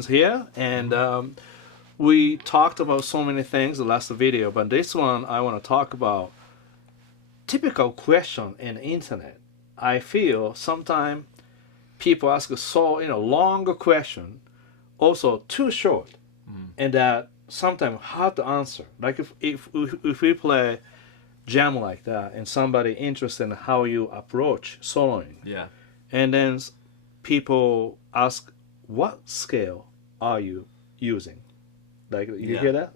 friends here, and we talked about so many things the last video, but this one I want to talk about typical question in the internet. I feel sometimes people ask so longer question, also too short, and that sometimes hard to answer. Like if we play jam like that, and somebody interested in how you approach soloing, and then people ask, what scale are you using? Like you hear that?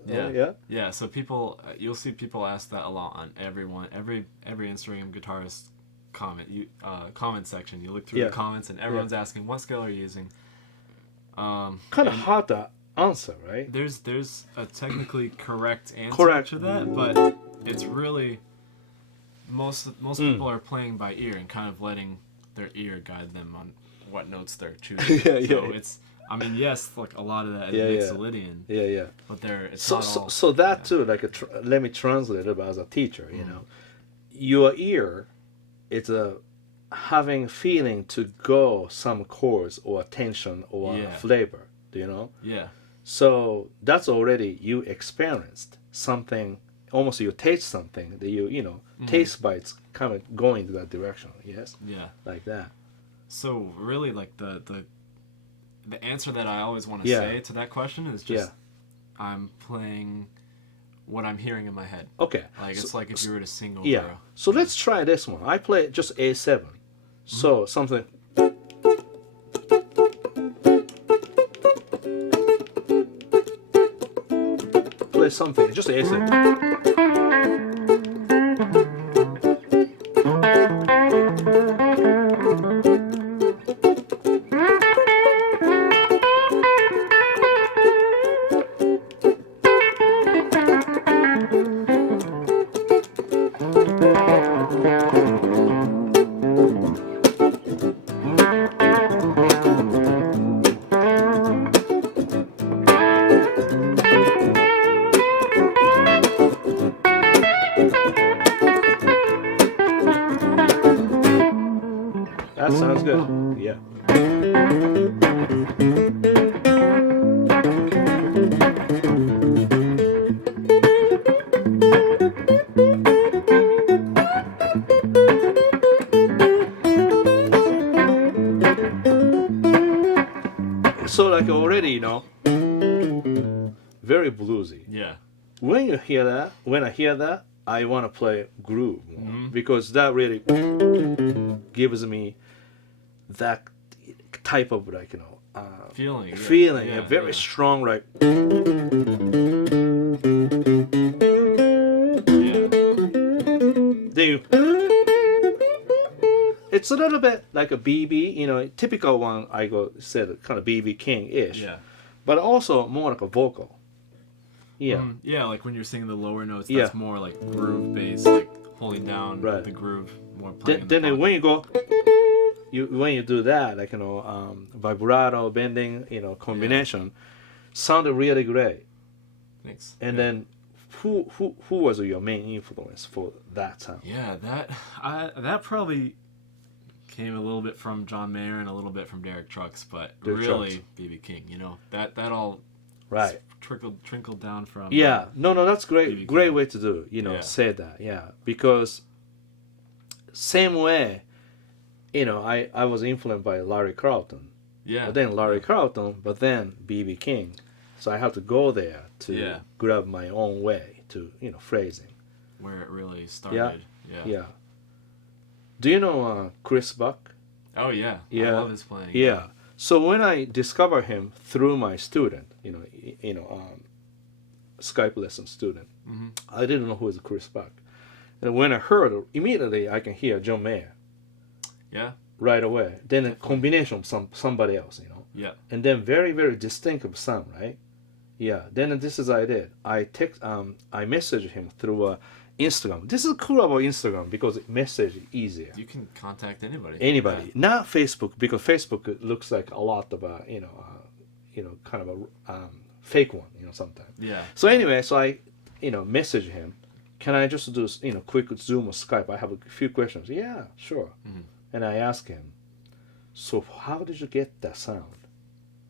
Yeah. So people, you'll see people ask that a lot on every Instagram guitarist comment section. You look through the comments, and everyone's asking, what scale are you using? Kind of hard to answer, right? There's a technically correct answer to that, but it's really most people are playing by ear and kind of letting their ear guide them on what notes they're choosing. It's, I mean, yes, like a lot of that is Mixolydian. But it's not all. So that too, like let me translate it as a teacher. You know, your ear, it's a having feeling to go some chords or tension or flavor. Do you know? Yeah. So that's already you experienced something. Almost you taste something that you taste buds kind of going to that direction. Yes. Yeah. Like that. So really, like the answer that I always want to say to that question is just I'm playing what I'm hearing in my head. Okay. Like it's like if you were to sing over. Yeah. So let's try this one. I play just A7. So something. Play something. Just A7. That sounds good. Yeah. So like already, very bluesy. Yeah. When I hear that, I want to play groove more, because that really gives me that type of feeling, a very strong it's a little bit like a BB, typical one I said kind of BB King-ish, but also more like a vocal. Like when you're singing the lower notes, that's more like groove bass, like holding down the groove, more playing. Then when you go, when you do that, like vibrato bending, combination, sounded really great. Thanks. And then, who was your main influence for that sound? Yeah, that probably came a little bit from John Mayer and a little bit from Derek Trucks, but really BB King. That all trickled down from. No, that's great. Great way to do. Say that. Because same way. I was influenced by Larry Carlton. Yeah. But then Larry Carlton, but then B.B. King. So I had to go there to grab my own way to, phrasing. Where it really started. Yeah. Do you know Chris Buck? Oh, yeah. I love his playing. Yeah. So when I discovered him through my student, Skype lesson student, I didn't know who was Chris Buck. And when I heard it, immediately I can hear John Mayer. Yeah. Right away. Then a combination of somebody else, Yeah. And then very, very distinctive sound, right? Yeah. Then this is what I did. I messaged him through Instagram. This is cool about Instagram because message is easier. You can contact anybody. Anybody, not Facebook, because Facebook looks like a lot of kind of a fake one, sometimes. Yeah. So anyway, I message him. Can I just do quick Zoom or Skype? I have a few questions. Yeah, sure. And I asked him, so how did you get that sound?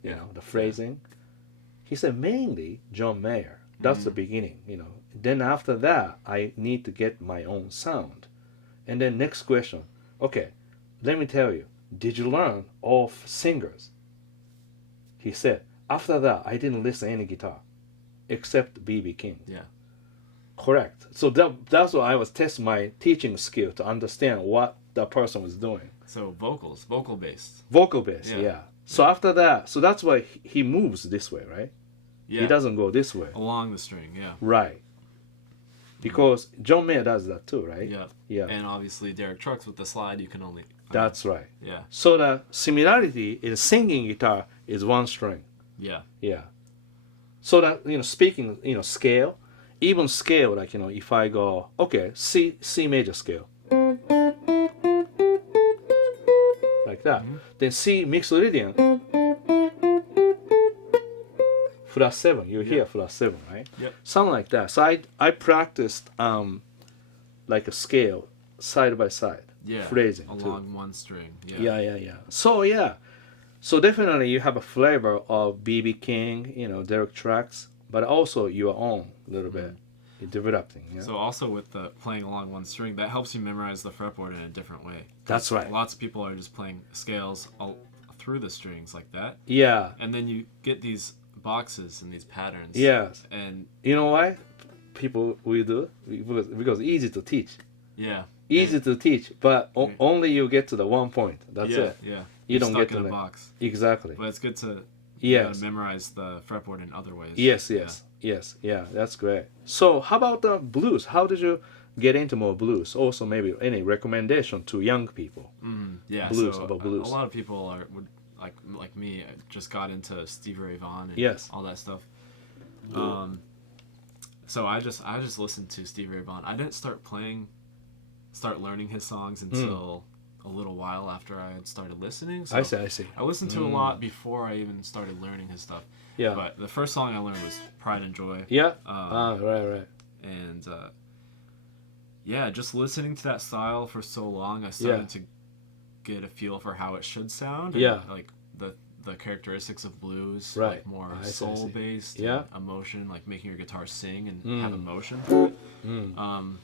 the phrasing. He said mainly John Mayer. That's the beginning, Then after that, I need to get my own sound. And then next question, okay, let me tell you, did you learn all singers? He said, after that, I didn't listen to any guitar, except B.B. King. Yeah. Correct. So that's why I was testing my teaching skill to understand what the person was doing. So vocal based. Vocal based, yeah. So after that, so that's why he moves this way, right? Yeah. He doesn't go this way. Along the string, yeah. Right. Because John Mayer does that too, right? Yeah. Yeah. And obviously Derek Trucks with the slide, you can only... That's right. Yeah. So the similarity is singing guitar is one string. Yeah. Yeah. So that, speaking, scale, even scale, like, if I go, okay, C major scale. Like that. Mm-hmm. Then C Mixolydian. Flat 7. You hear flat 7, right? Yep. Something like that. So I practiced like a scale side by side. Yeah. Phrasing along too. one string. Yeah. Yeah. So definitely you have a flavor of B.B. King, Derek Trucks, but also your own a little bit. You're developing. Yeah? So also with the playing along one string, that helps you memorize the fretboard in a different way. That's right. Lots of people are just playing scales through the strings like that. Yeah. And then you get these boxes and these patterns. Yes. And you know why? People will do because easy to teach. Yeah. Easy to teach, but only you get to the one point. That's it. Yeah. You don't stuck get to in the a box. Exactly. But it's good to Yes. memorize the fretboard in other ways. Yes. Yeah, that's great. So how about the blues? How did you get into more blues? Also, maybe any recommendation to young people? Yeah. Blues, so about blues. A lot of people would like me just got into Stevie Ray Vaughan and Yes. all that stuff. So I just listened to Stevie Ray Vaughan. I didn't start learning his songs until a little while after I had started listening. So I see. I listened to a lot before I even started learning his stuff. Yeah. But the first song I learned was Pride and Joy. Yeah. Right. And just listening to that style for so long, I started to get a feel for how it should sound. And, like the characteristics of blues, Right. like more soul based, emotion, like making your guitar sing and have emotion through it.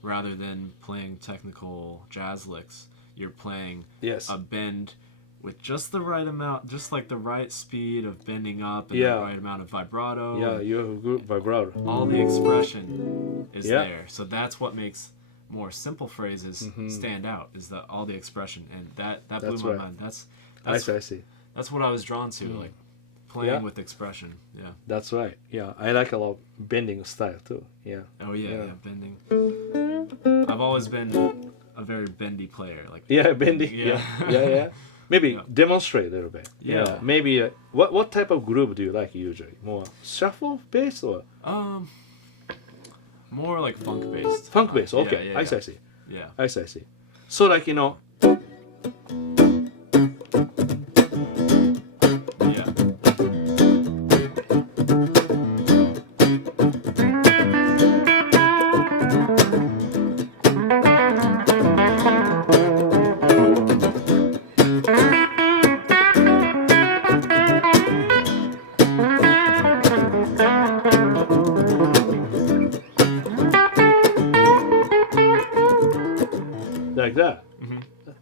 Rather than playing technical jazz licks, you're playing a bend with just the right amount, just like the right speed of bending up and the right amount of vibrato. Yeah, you have a good vibrato. All the expression is there. So that's what makes more simple phrases stand out, is that all the expression, and that blew my mind. I see. That's what I was drawn to, like playing with expression. Yeah. That's right. Yeah, I like a lot of bending style too. Yeah. Oh yeah, bending. I've always been a very bendy player. Like bending. Yeah. Maybe demonstrate a little bit. Yeah. Maybe what type of groove do you like usually? More shuffle based or? More like funk based. Funk based. Okay. I see. Yeah. I see. So like Yeah. like that.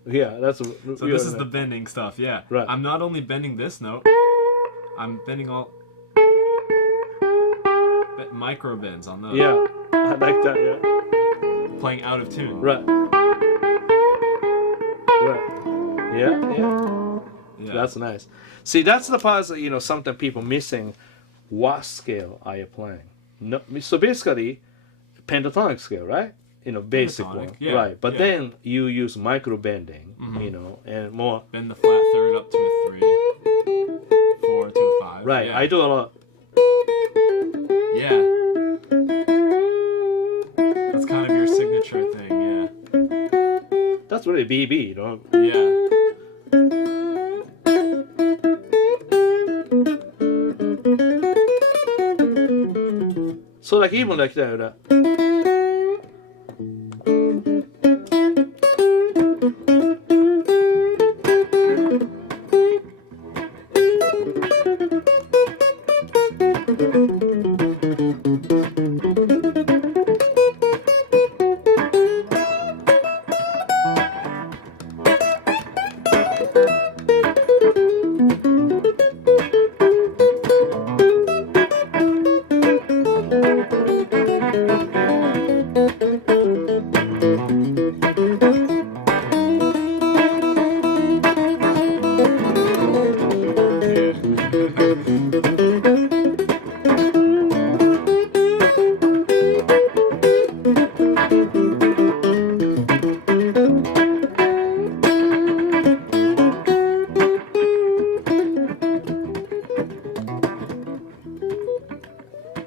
Yeah, that's. So this is the bending stuff. Yeah. Right. I'm not only bending this note, I'm bending all micro bends on those. Yeah, I like that. Yeah. Playing out of tune. Right. Yeah. That's nice. See, that's the part that, sometimes people missing. What scale are you playing? No, so basically, pentatonic scale, right? Basic one, right? But then you use micro bending, and more. Bend the flat third up to a 3, 4 to a 5. Right. Yeah. I do a lot. Yeah. That's kind of your signature thing. Yeah. That's really BB, Yeah. So like even like that.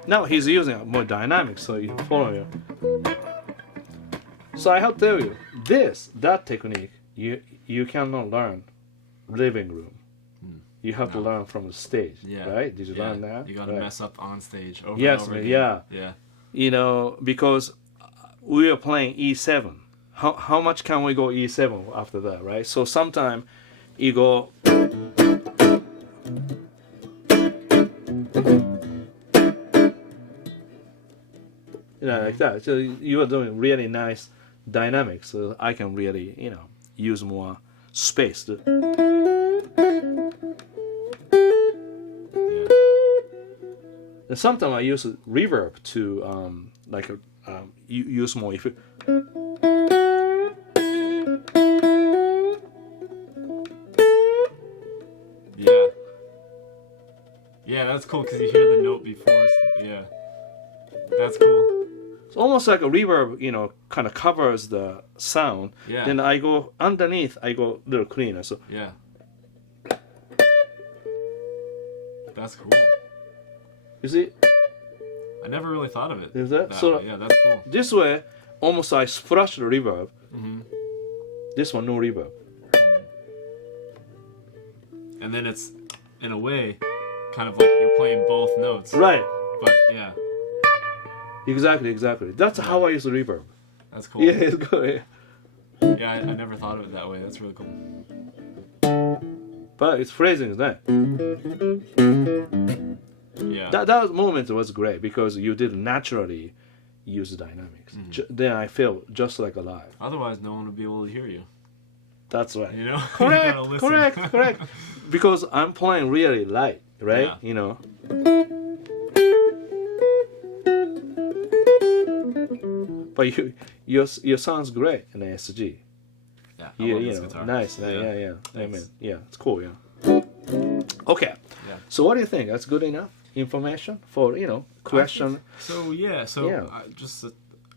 Now he's using more dynamic, so you follow you. So I have to tell you, that technique, you cannot learn living room. You have to learn from the stage, right? Did you learn that? You gotta mess up on stage over yes, and over man, again. Yeah. You know, because we are playing E7. How much can we go E7 after that, right? So sometimes you go. Like that. So you are doing really nice dynamics. So I can really, use more space. And sometimes I use reverb to use more effect. Yeah, that's cool because you hear the note before. Yeah, that's cool. It's almost like a reverb, kind of covers the sound. Yeah. Then I go underneath. I go a little cleaner. So yeah, that's cool. You see? I never really thought of it. Is that? So way. Yeah, that's cool. This way, almost I splash the reverb. Mm-hmm. This one, no reverb. And then it's, in a way, kind of like you're playing both notes. Right. But, yeah. Exactly. That's how I use the reverb. That's cool. Yeah, it's good. Yeah, I never thought of it that way. That's really cool. But its phrasing is nice. Yeah. That moment was great because you did naturally use dynamics. Then I feel just like alive. Otherwise, no one would be able to hear you. That's right. You know? Correct. Because I'm playing really light, right? Yeah. But your sounds great in the SG. Yeah, I love this guitar. guitar. Nice. Yeah. Amen. Yeah, it's cool. Yeah. Okay. Yeah. So what do you think? That's good enough information for question. Just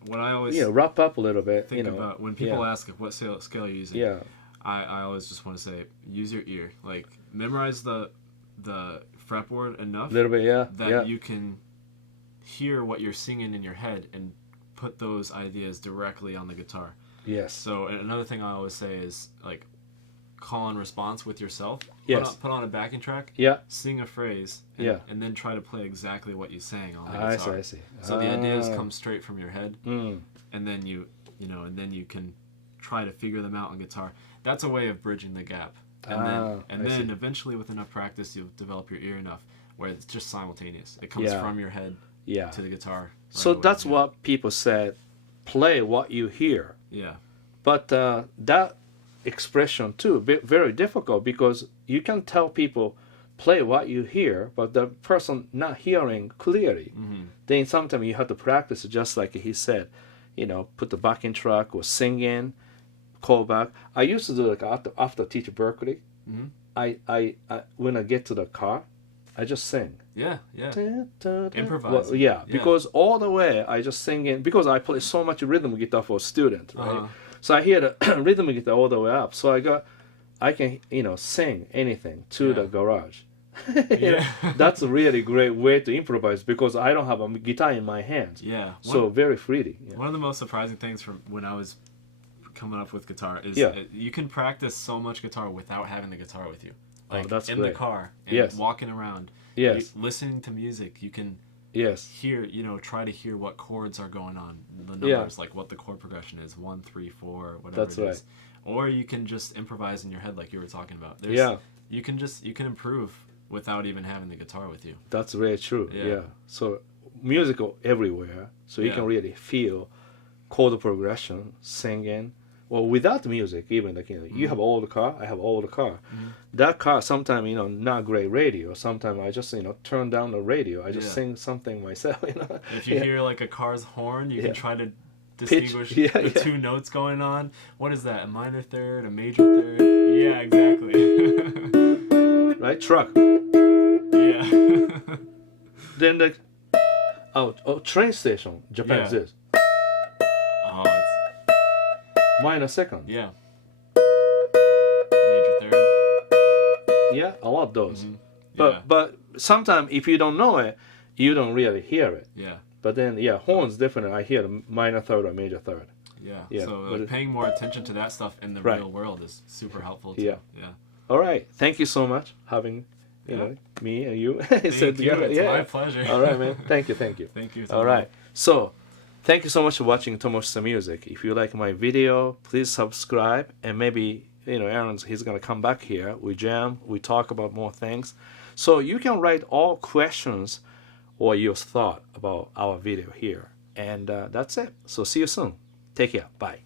what I always wrap up a little bit. Think about when people ask what scale you're using. Yeah. I always just want to say use your ear. Like memorize the fretboard enough. A little bit, that you can hear what you're singing in your head and put those ideas directly on the guitar. Yes. So another thing I always say is like call and response with yourself. Yes. Put on a backing track. Yeah. Sing a phrase. And then try to play exactly what you sang on the guitar. I see. So the ideas come straight from your head, Mm. and then you can try to figure them out on guitar. That's a way of bridging the gap. And then eventually with enough practice you'll develop your ear enough where it's just simultaneous. It comes from your head to the guitar. So that's what people said, play what you hear. Yeah. But that expression too, very difficult because you can tell people play what you hear, but the person not hearing clearly. Mm-hmm. Then sometimes you have to practice just like he said, put the backing track or singing, call back. I used to do like after teach Berkeley. Mm-hmm. I when I get to the car, I just sing. Yeah. Well, Improvise. because all the way I just sing in because I play so much rhythm guitar for a student, right? Uh-huh. So I hear the rhythm guitar all the way up. So I can sing anything to the garage. That's a really great way to improvise because I don't have a guitar in my hands. Yeah. So very freely. Yeah. One of the most surprising things from when I was coming up with guitar is you can practice so much guitar without having the guitar with you. Like that's in great. the car and walking around. Yes. Listening to music, you can hear, try to hear what chords are going on, the numbers, like what the chord progression is, 1, 3, 4, whatever it is. Or you can just improvise in your head like you were talking about. You can improve without even having the guitar with you. That's very true. Yeah. Yeah. So musical everywhere, so you can really feel chord progression, singing. Well, without music, even like you have old car, I have old car. That car sometimes not great radio. Sometimes I just turn down the radio. I just sing something myself. If you hear like a car's horn, you can try to distinguish the two notes going on. What is that? A minor third, a major third? Yeah, exactly. Right, truck. Yeah. Then the train station. Japan is this. Oh, it's minor second. Yeah. Major third. Yeah, a lot of those. But sometimes if you don't know it, you don't really hear it. Yeah. But then horns different. I hear the minor third or major third. Yeah. So paying more attention to that stuff in the real world is super helpful too. Yeah. All right. Thank you so much having me and you. Thank you. It's my pleasure. All right, man. Thank you. Thank you. All right. So, thank you so much for watching Tomo's Music. If you like my video, please subscribe. And maybe, he's going to come back here. We jam. We talk about more things. So, you can write all questions or your thought about our video here. And that's it. So, see you soon. Take care. Bye.